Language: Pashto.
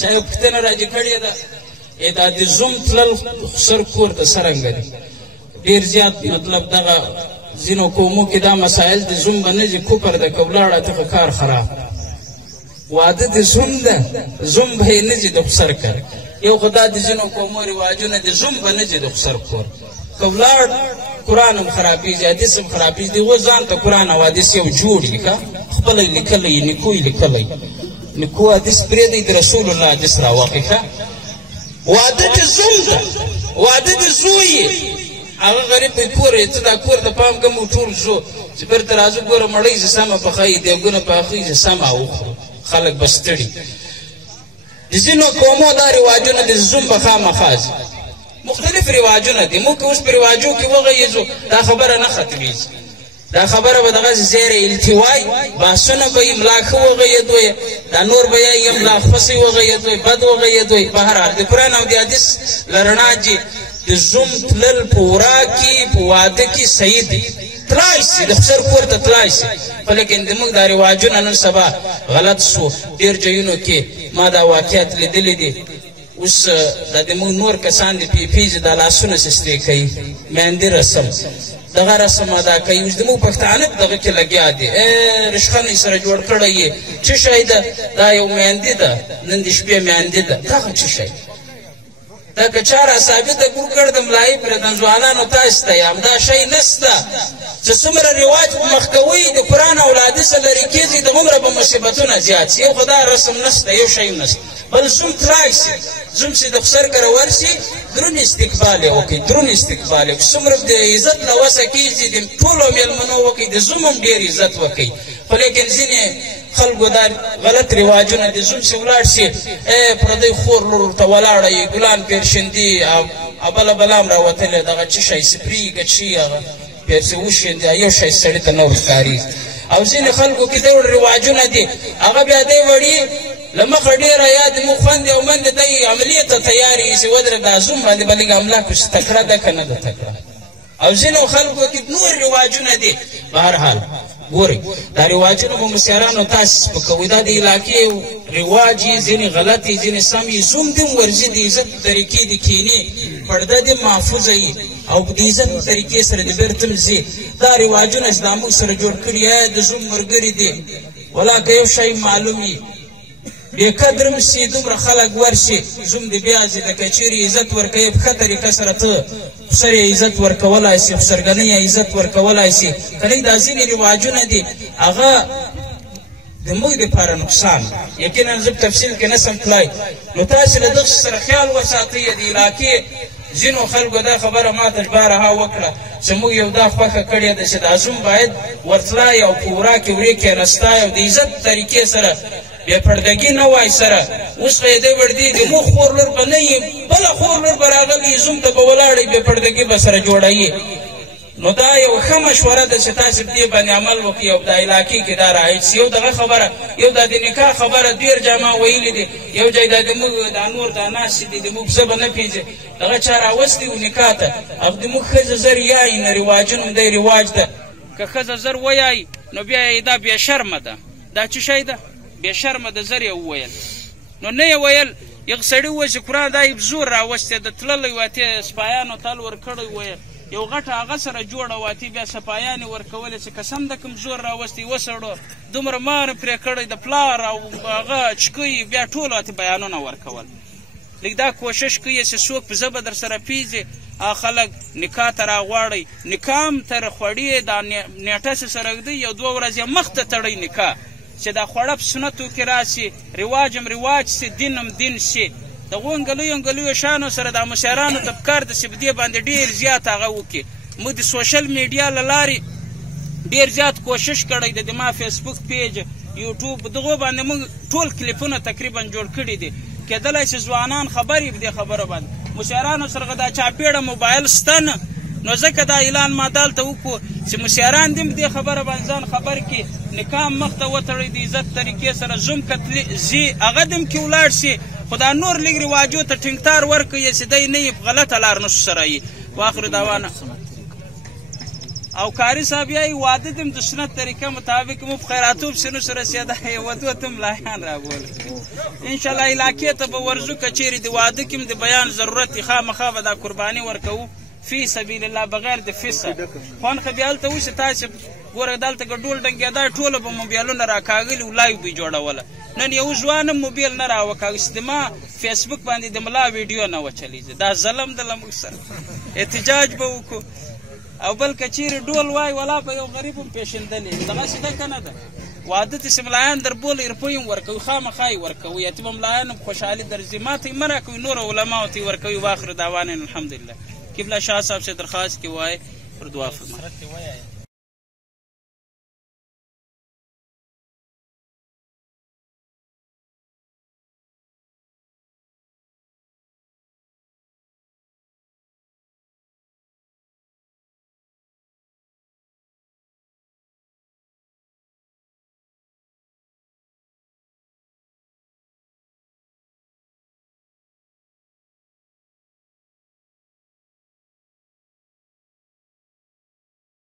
چا یو پوښتنه راجې کړې ده دا د زوم تلل خسر کور ته څرنګه دي ډېر زیات مطلب دغه ځینو قومو کې دا مسایل د زوم به نه ځي کفر ده که ولاړه ته خو کار خراب واده د زوم ده زوم به یې نه ځي د خسر کار یو خو دا د ځینو قومو رواجونه د زوم به نه ځي د خسر کور که ولاړ قرآن هم خرابېږي حدیث هم خرابېږي دغو ځان ته قرآن او حدیث یو جوړ وي که خپله یې لیکلی نیکو یې لیکلی نیکو حدیث پرېږدئ د رسول الله حدیث راواخلئ ښه واده د زوم ده واده د زوی یې هغه غریب دی کور یې ته دا کور ته پام کوم ټول زو چې بیرته راځو ګوره مړۍ زه سمه پخوي دیګونه پاخوي زه سمه وخورو خلک به ستړي د ځینو قومو دا رواجونه د زوم به خامخا ځي مختلف رواجونه دي موږ که اوس په رواجو کې وغږېږو دا خبره نه ختمېږي دا خبره به دغسې زیره التوای بحثونه به یې ملا ښه وغږېدوی دا نور به یې ملا خپسې وغږېدوی بد وغږېدوی بهرحال د قرآن او د حدیث له رڼا چې د زوم تلل په ورا کې په واده کې صحیح دي تلای سي د خسر کور ته تلای سي خو لیکن زموږ دا رواجونه نن سبا غلط سو ډېر ځایونو کې ما دا واقعیت لیدلی دي اوس دا زموږ نور کسان دي پیپیز دا لاسونه سستې کوي میندې رسم دغه رسم ادا کوي اوس زموږ پښتانه دغه کې لګیا دي رشخنې سره جوړ کړی یې څه شی ده دا یو میندې ده نن د شپې میندې ده دغه څه شی دا که چا را ثابته کړ د ملایي پرېږدم ځوانانو تاسو ته یم دا شی نسته چې څومره رواج مخ کوئ د قرآن او له حدیثه لرې کېږي دغومره به مصیبتونه زیات سي یو خو دا رسم نسته یو شی نسته بل زوم تلای سي زوم چې د خسر کره ورسي درون استقبال یې وکړي درون استقبال یې څومره د عزت له وسه کېږي د ټولو مېلمنو وکړي د زوم هم ډېر عزت وکړي خو لیکن ځینې خلکو دا غلط رواجونه د زوم چې ولاړ سي پردی خور لور ورته ولاړه یي ګلان پیرشندي بله بله هم راوتلی دغه څه شی سپري ګچي هغه پیرسې وشیندي یو شی سړي ته نه ورښکارېږي او ځینې خلکو کې ډېر رواجونه دي هغه بیا دی وړي له مخه ډېره یاد مو خوندې او مندې دی عملیې ته تیار یي چې ودرې دا زوم باندې به لږ املاک وشي تکړه ده که نه ده تکړه او ځینو خلکو کې نور رواجونه دي بهرحال ګورئ دا رواجونه به مشرانو تاسې سپکوئ دا د علاقې رواج یي ځینې غلط یي ځینې سم یي زوم دې هم ورځي د عزت طریقې د کینې پرده دې محفوظه یي او د عزت طریقې سره د بیرته هم ځي دا رواجونه چې دا موږ سره جوړ کړي د زوم ملګري دي ولا که یو شی معلوم وي بې قدرم سي دومره خلک ورشي زوم دې بیا ځي د که چیرې عزت ورکوي په ښه طریقه سره ته خسر یې عزت ورکولی سي خسرګنۍ یې عزت ورکولی سي که نه دا ځینې رواجونه دي هغه د موږ دپاره نقصان یقینا زه په تفصیل کې نه سم تلای نو تاسې له دغسې سره خیال وساتئ د علاقې ځینو خلکو دا خبره ما ته بارها وکړه چې موږ یو دا خوښه کړې ده چې دا زوم باید ورتلای او په ورا کې ورې کېنستی او د عزت طریقې سره بې پردګي نه وای سره اوس خو یې دی وړدي د مو خور لور به نه یي بله خور لور به راغلي زوم ته به ولاړئ بې پردګي به سره جوړوي نو دا یو ښه مشوره ده چې تاسې په دې باندې عمل وکړئ او دا علاقې کې دا رایج سي یو دغه خبره یو دا د نکاح خبره ډېر جامع ویلي دي یو ځای دا د موږ دا نور دا ناستې دي د موږ څه به نه پېژې دغه چا راوستي و نکاح ته او د موږ ښځه زر یایي نه رواجونه هم دی رواج ده که ښځه زر ویایي نو بیا یې دا بې شرمه ده دا څه شی ده بې شرمه د زر یې وویل نو نه یې ویل یو سړي وویل چې قرآن دا یې زور راوستی د تللی واتې سپایانو تل ورکړی ویل یو غټه هغه سره جوړه واتې بیا سپایانې ورکولې چې قسم د کوم زور راوستی وسړو دومره مار پرې کړی د پلار او هغه چکۍ بیا ټول واتې بیانونه ورکول لږ دا کوشش کوي چې څوک په ژبه در سره پیږي خلک نکاح ته راغواړئ نکاح هم تر خوړې دا نیټه چې سره ږدئ یو دوه ورځې مخته تړئ نکاح چې دا خوړه په سنتو کې راسي رواج هم رواج سي دین هم دین سي دغو انګلیو انګلیو شانو سره دا مشرانو ته پکار ده چې په دې باندې ډېر زیات هغه وکړي موږ د سوشل میډیا له لارې ډېر زیات کوشش کړی دی د ما فیسبوک پیج یوټیوب دغو باندې موږ ټول کلیپونه تقریبا جوړ کړي دي کېدلی چې ځوانان خبر یي په دې خبرو باندې مشرانو سره دا چاپېړه موبایل شته نه نو ځکه دا اعلان ما دلته وکړو چې مشران دې په دې خبره باندې ځان خبر کړي نکاح مخته وتړئ د عزت طریقې سره زوم کتلي ځي هغه دې هم کې ولاړ شي خو دا نور لږ رواجو ته ټینګتار ورکوي چې دی نه یې په غلطه لار نسو سره یي واخر دعوانا او کاری صاحب یې واده دم د سنت طریقه مطابق مو خیراتوب سينو سره سیاده ودو تم لایان را بول ان شاء الله علاقې ته به ورزو کچېری دی واده کې د بیان ضرورت خامخا به دا قرباني ورکو فی سبیل الله بغیر د فساد خون خبيال ته وش تاسو ګوره دلته ګډول ډنګیدا ټوله به موبایلونه راکاغلی ولایو به جوړوله نن یو ځوان موبایل نه راوکاغ استما فیسبوک باندې د ملا ویډیو نه وچلیږي دا ظلم د لمغ سره احتجاج به وکړو او بل کچیر ډول وای ولا به یو غریبم پیشندلې دغه څه کنه ده واده ته سملایان در بول ارپویم ورکوي خامخای ورکوي یتیم ملایان خوشحالي درځي ماته مرا کوي نور علماء ته ورکوي واخر دعوانا الحمدلله قبله شاه صاحب سے درخواست کی وای اور دعا فرمائے